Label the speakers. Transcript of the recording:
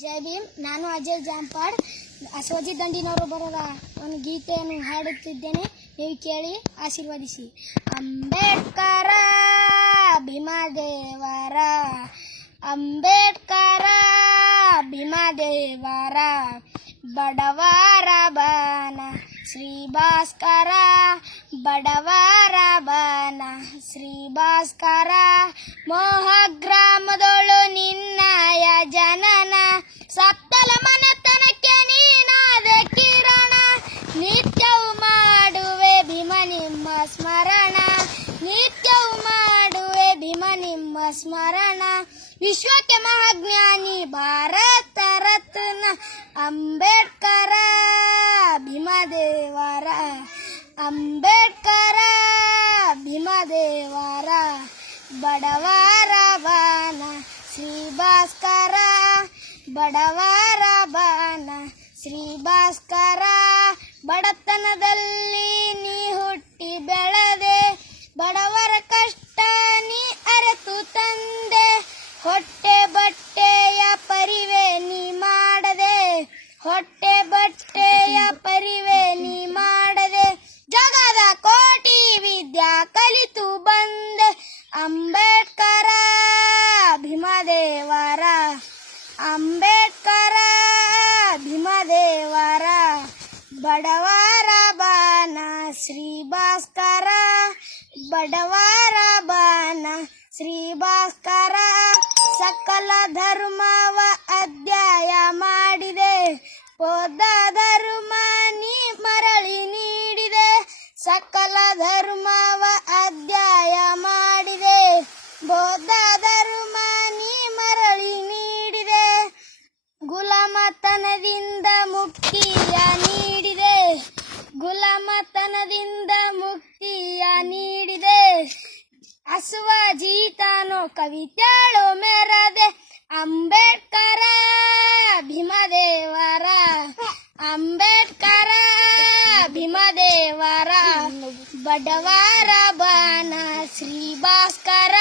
Speaker 1: ಜೈ ಭೀಮ್. ನಾನು ಅಜಯ್ ಜಾಂಪಾಡ್. ಅಸೋಜಿ ದಂಡಿನವರು ಬರೋದ ಒಂದು ಗೀತೆಯನ್ನು ಹಾಡುತ್ತಿದ್ದೇನೆ. ನೀವು ಕೇಳಿ, ಆಶೀರ್ವದಿಸಿ. ಅಂಬೇಡ್ಕರ, ಭೀಮಾದೇವರ. ಅಂಬೇಡ್ಕರ, ಭೀಮಾದೇವರ. ಬಡವರ ಬನ ಶ್ರೀ ಭಾಸ್ಕರ ಬಡವರ ಬನ ಶ್ರೀ ಭಾಸ್ಕರ ಮೋಹ ಸ್ಮರಣ, ನಿತ್ಯವು ಮಾಡುವೆ ಭೀಮ ನಿಮ್ಮ ಸ್ಮರಣ. ವಿಶ್ವಕ್ಕೆ ಮಹಾಜ್ಞಾನಿ ಭಾರತ ರತ್ನ ಅಂಬೇಡ್ಕರ ಭೀಮದೇವರ ಅಂಬೇಡ್ಕರ ಭೀಮದೇವರ ಬಡವರ ಬಾನ, ಶ್ರೀ ಭಾಸ್ಕರ. ಬಡವರ ಬಾನ, ಶ್ರೀ ಭಾಸ್ಕರ. ಬಡತನದಲ್ಲಿ ಪರಿವೆ ನೀ ಮಾಡದೆ, ಹೊಟ್ಟೆ ಬಟ್ಟೆಯ ಪರಿವೆ ನೀ ಮಾಡದೆ, ಜಗದ ಕೋಟಿ ವಿದ್ಯಾ ಕಲಿತು ಬಂದ, ಅಂಬೇಡ್ಕರ ಭೀಮದೇವರ ಅಂಬೇಡ್ಕರ ಭೀಮದೇವರ, ಬಡವರ ಬಾನ ಶ್ರೀ ಭಾಸ್ಕರ, ಬಡವರ ಬಾನ ಶ್ರೀ ಭಾಸ್ಕರ, ಸಕಲ ಧರ್ಮವ ಸಕಲ ಧರ್ಮವ ಅಧ್ಯಾಯ ಮಾಡಿದೆ. ಬೌದ್ಧ ಧರ್ಮ ನೀ ಮರಳಿ ನೀಡಿದೆ. ಗುಲಾಮತನದಿಂದ ಮುಕ್ತಿಯ ನೀಡಿದೆ. ಗುಲಾಮತನದಿಂದ ಮುಕ್ತಿಯ ನೀಡಿದೆ. ಹಸುವ ಜೀತಾನೋ ಕವಿತಾಳು ಮೆರದೆ. ಅಂಬೇಡ್ಕರ ಭೀಮದೇವರ ಅಂಬೇಡ್ಕರ ಭೀಮದೇವರ ಬಡವರ ಬನ ಶ್ರೀ ಭಾಸ್ಕರ